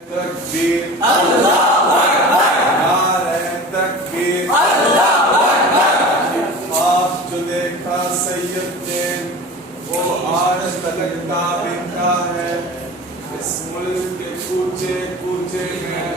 तकबीर अल्लाहु अकबर, नारे तकबीर अल्लाहु अकबर। ख्वाब जो देखा सैयद ने वो आज तक ताबिता है। इस मुल्क के कूचे कूचे में,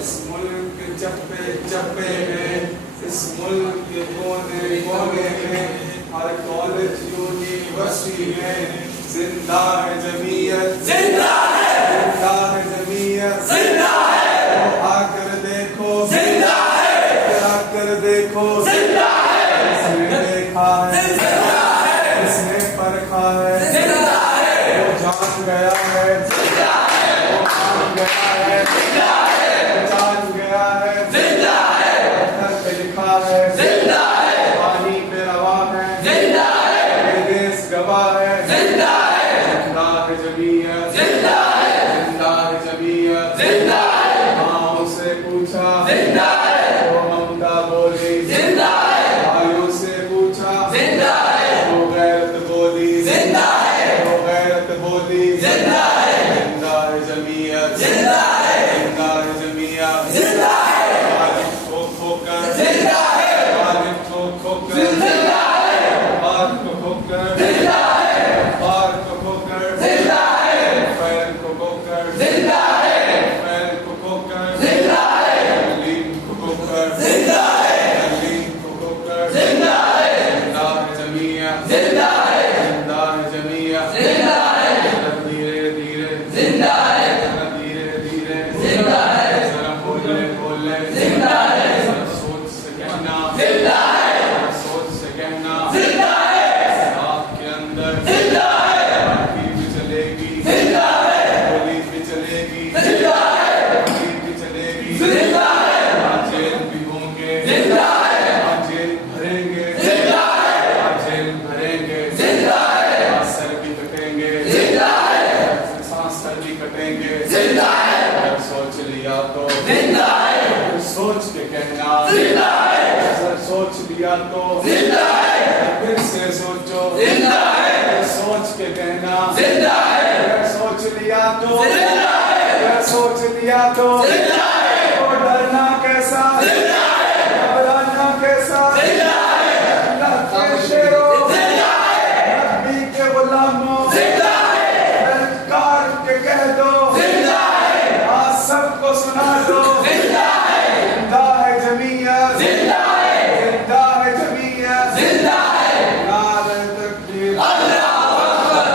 इस मुल्क के चप्पे चप्पे में, इस मुल्क के कोने कोने में, हर कॉलेज यूनिवर्सिटी में जिंदा है जमीयत, जिंदा है, जिंदा है जमीयत, जिंदा है। तो आकर देखो जिंदा है, आकर देखो जिंदा है। इसने देखा है जिंदा है, इसने परखा है जिंदा है। वो जान गया है जिंदा है, वो मान गया है जिंदा है, वो जान गया है जिंदा है। पत्थर पे लिखा है जिंदा है, पानी पे रवा है जिंदा है, देश गवाह है जिंदा है। जिंदा है जमीयत, जिंदा है, जिंदा है जमीयत, जिंदा है। माँ से पूछा जिंदा है, वो ममता बोली जिंदा है। भाइयों से पूछा जिंदा है, वो गैरत बोली जिंदा है, वो गैरत बोली जिंदा है। जिंदा है जमीयत, जिंदा है, जिंदा है जमीयत, जिंदा है। गालिब को खोकर जिंदा है, गालिब को खोकर जिंदा है, बात को खोकर जिंदा है, बात को खोकर जिंदा है, फैल को खोकर जिंदा है, फैल को खोकर जिंदा है, तकलीम को खोकर जिंदा है, तकलीम को खोकर जिंदा है। जिंदा है जमीयत, जिंदा है, जिंदा है जमीयत, जिंदा है। जरा धीरे धीरे जिंदा है, जरा धीरे धीरे जिंदा है, जरा बोले बोले जिंदा है, जरा सोच से कहना जिंदा है, जरा सोच से कहना जिंदा है। साथ के अंदर जिंदा है, बाकी भी चलेगी जिंदा है, गोली भी चलेगी जिंदा है, गोली भी चलेगी जिंदा है। आज जेल भी होंगे जिंदा है, आज जेल भरेंगे जिंदा है, आज जेल भरेंगे जिंदा है। आज सर भी कटेंगे जिंदा है, सांस सर भी कटेंगे जिंदा है। अगर सोच लिया तो जिंदा है, अगर सोच के कहना जिंदा है, अगर सोच लिया तो जिंदा है। फिर से सोचो जिंदा है, अगर सोच के कहना जिंदा है, अगर सोच लिया तो जिंदा है, अगर सोच लिया तो